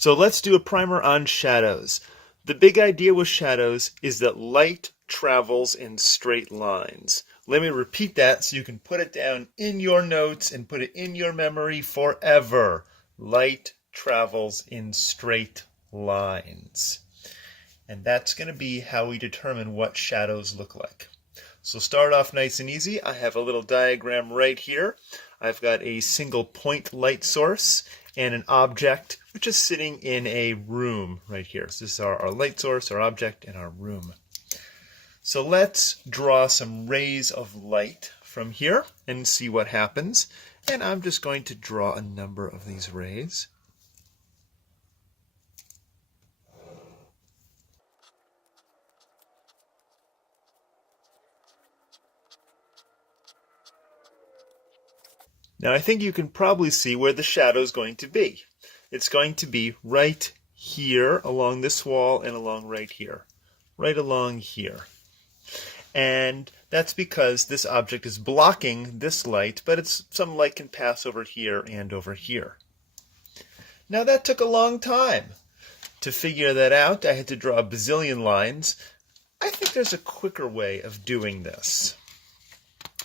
So let's do a primer on shadows. The big idea with shadows is that light travels in straight lines. Let me repeat that so you can put it down in your notes and put it in your memory forever. Light travels in straight lines. And that's going to be how we determine what shadows look like. So start off nice and easy. I have a little diagram right here. I've got a single point light source and an object which is sitting in a room right here. So this is our light source, our object, and our room. So let's draw some rays of light from here and see what happens. And I'm just going to draw a number of these rays. Now I think you can probably see where the shadow is going to be. It's going to be right here along this wall and along right here. Right along here. And that's because this object is blocking this light, but some light can pass over here and over here. Now that took a long time. To figure that out, I had to draw a bazillion lines. I think there's a quicker way of doing this.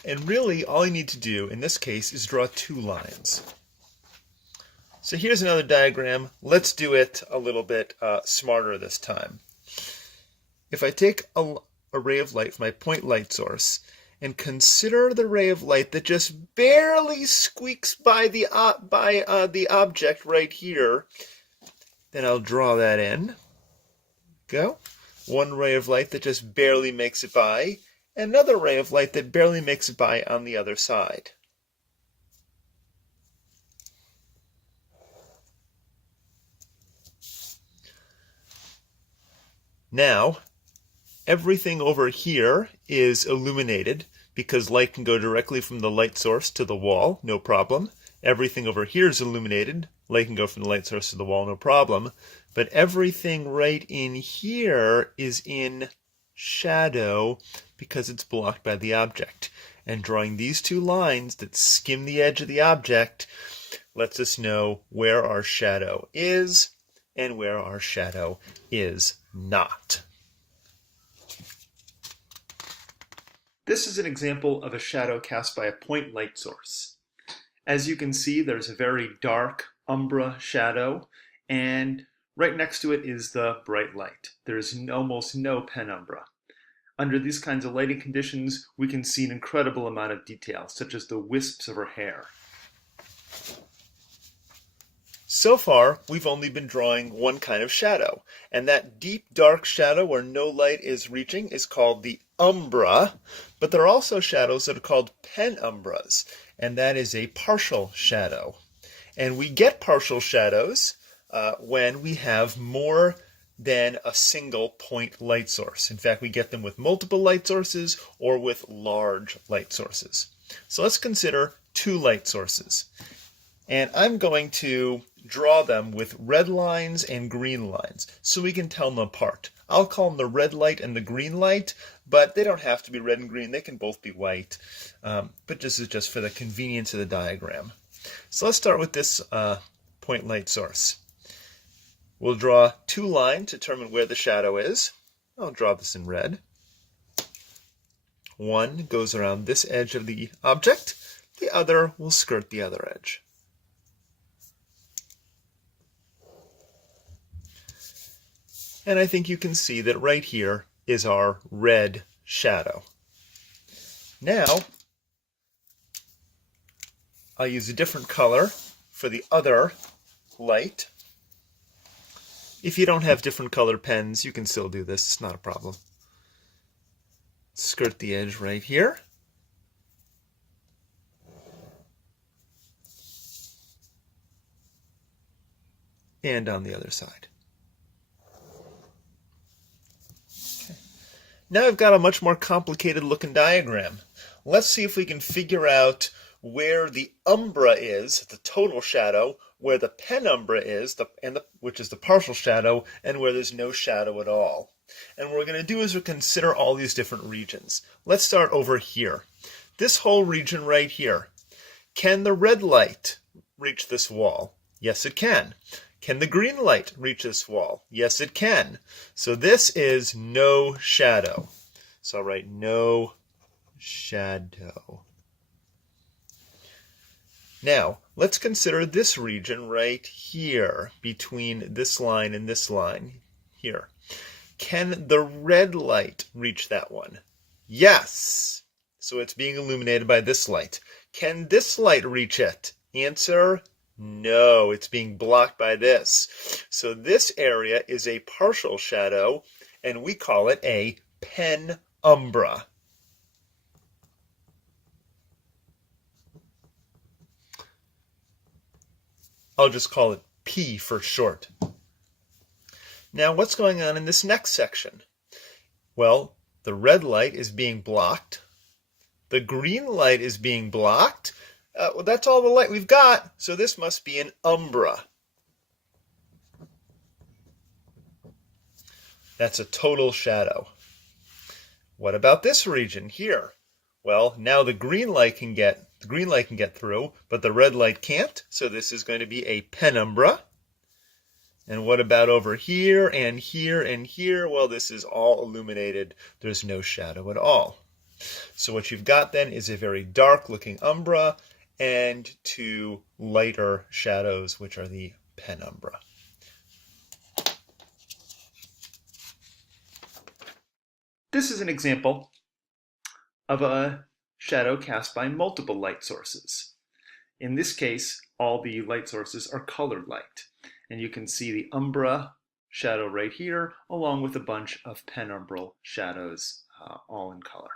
And really, all you need to do in this case is draw two lines. So here's another diagram. Let's do it a little bit smarter this time. If I take a ray of light from my point light source and consider the ray of light that just barely squeaks by the object right here, then I'll draw that in. Go. One ray of light that just barely makes it by. Another ray of light that barely makes it by on the other side. Now, everything over here is illuminated because light can go directly from the light source to the wall, no problem. Everything over here is illuminated. Light can go from the light source to the wall, no problem. But everything right in here is in shadow because it's blocked by the object. And drawing these two lines that skim the edge of the object lets us know where our shadow is and where our shadow is not. This is an example of a shadow cast by a point light source. As you can see, there's a very dark umbra shadow, and right next to it is the bright light. There's almost no penumbra. Under these kinds of lighting conditions, we can see an incredible amount of detail, such as the wisps of her hair. So far, we've only been drawing one kind of shadow, and that deep dark shadow where no light is reaching is called the umbra, but there are also shadows that are called penumbras, and that is a partial shadow. And we get partial shadows when we have more than a single point light source. In fact, we get them with multiple light sources or with large light sources. So let's consider two light sources. And I'm going to draw them with red lines and green lines so we can tell them apart. I'll call them the red light and the green light, but they don't have to be red and green. They can both be white, but this is just for the convenience of the diagram. So let's start with this point light source. We'll draw two lines to determine where the shadow is. I'll draw this in red. One goes around this edge of the object. The other will skirt the other edge. And I think you can see that right here is our red shadow. Now, I'll use a different color for the other light. If you don't have different colored pens, you can still do this. It's not a problem. Skirt the edge right here. And on the other side. Okay. Now I've got a much more complicated looking diagram. Let's see if we can figure out where the umbra is, the total shadow, where the penumbra is, which is the partial shadow, and where there's no shadow at all. And what we're going to do is consider all these different regions. Let's start over here. This whole region right here. Can the red light reach this wall? Yes, it can. Can the green light reach this wall? Yes, it can. So this is no shadow. So I'll write no shadow. Now, let's consider this region right here, between this line and this line here. Can the red light reach that one? Yes. So it's being illuminated by this light. Can this light reach it? Answer, no. It's being blocked by this. So this area is a partial shadow, and we call it a penumbra. I'll just call it P for short. Now, what's going on in this next section? Well, the red light is being blocked. The green light is being blocked. Well, that's all the light we've got, so this must be an umbra. That's a total shadow. What about this region here? Well, now the green light can get through, but the red light can't, so this is going to be a penumbra. And what about over here and here and here? Well, this is all illuminated. There's no shadow at all. So what you've got then is a very dark looking umbra and two lighter shadows, which are the penumbra. This is an example of a shadow cast by multiple light sources. In this case, all the light sources are colored light. And you can see the umbra shadow right here, along with a bunch of penumbral shadows, all in color.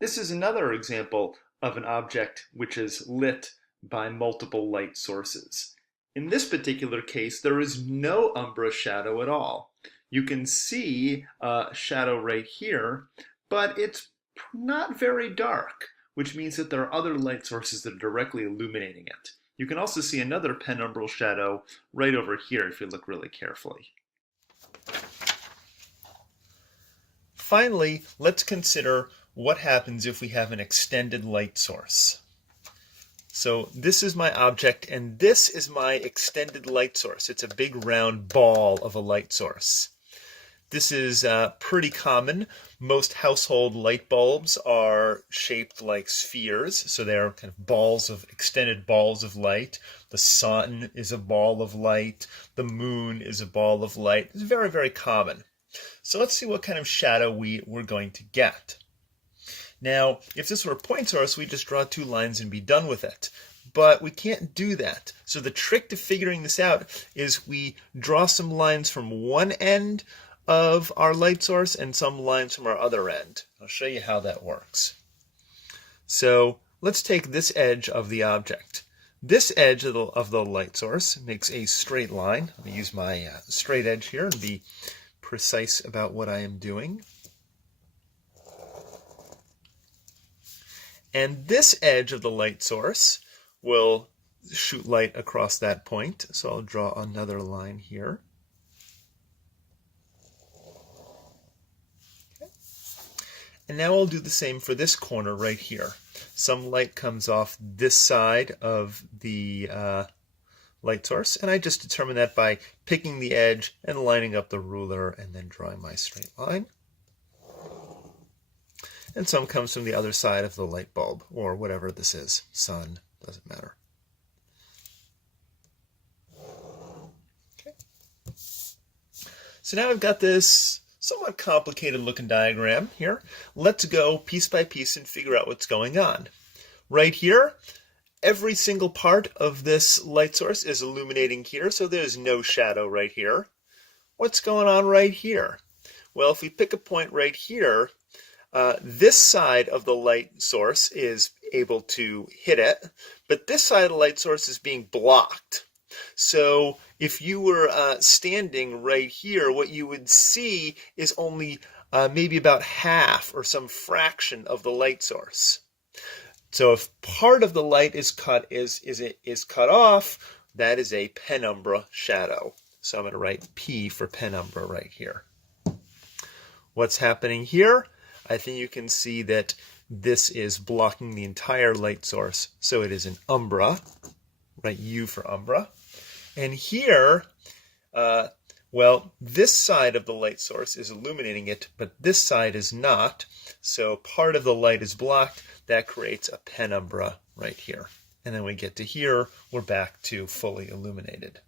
This is another example of an object which is lit by multiple light sources. In this particular case, there is no umbra shadow at all. You can see a shadow right here, but it's not very dark, which means that there are other light sources that are directly illuminating it. You can also see another penumbral shadow right over here if you look really carefully. Finally, let's consider what happens if we have an extended light source. So this is my object, and this is my extended light source. It's a big round ball of a light source. This is pretty common. Most household light bulbs are shaped like spheres, so they're kind of extended balls of light. The sun is a ball of light. The moon is a ball of light. It's very, very common. So let's see what kind of shadow we're going to get. Now, if this were a point source, we'd just draw two lines and be done with it. But we can't do that. So the trick to figuring this out is we draw some lines from one end of our light source and some lines from our other end. I'll show you how that works. So let's take this edge of the object. This edge of the light source makes a straight line. Let me use my straight edge here and be precise about what I am doing. And this edge of the light source will shoot light across that point. So I'll draw another line here. And now I'll do the same for this corner right here. Some light comes off this side of the light source, and I just determine that by picking the edge and lining up the ruler and then drawing my straight line. And some comes from the other side of the light bulb, or whatever this is. Sun, doesn't matter. Okay. So now I've got this somewhat complicated looking diagram here. Let's go piece by piece and figure out what's going on. Right here, every single part of this light source is illuminating here, so there's no shadow right here. What's going on right here? Well, if we pick a point right here, this side of the light source is able to hit it, but this side of the light source is being blocked. So if you were standing right here, what you would see is only maybe about half or some fraction of the light source. So if part of the light is cut off, that is a penumbra shadow. So I'm going to write P for penumbra right here. What's happening here? I think you can see that this is blocking the entire light source, so it is an umbra. right? U for umbra. And here, well, this side of the light source is illuminating it, but this side is not. So part of the light is blocked. That creates a penumbra right here. And then we get to here, we're back to fully illuminated.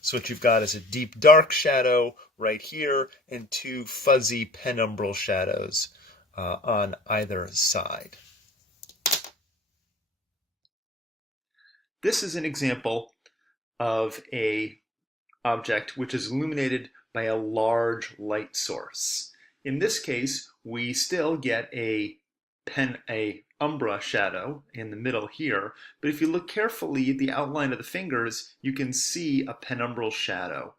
So what you've got is a deep dark shadow right here and two fuzzy penumbral shadows on either side. This is an example of a object which is illuminated by a large light source. In this case, we still get a umbra shadow in the middle here, but if you look carefully at the outline of the fingers, you can see a penumbral shadow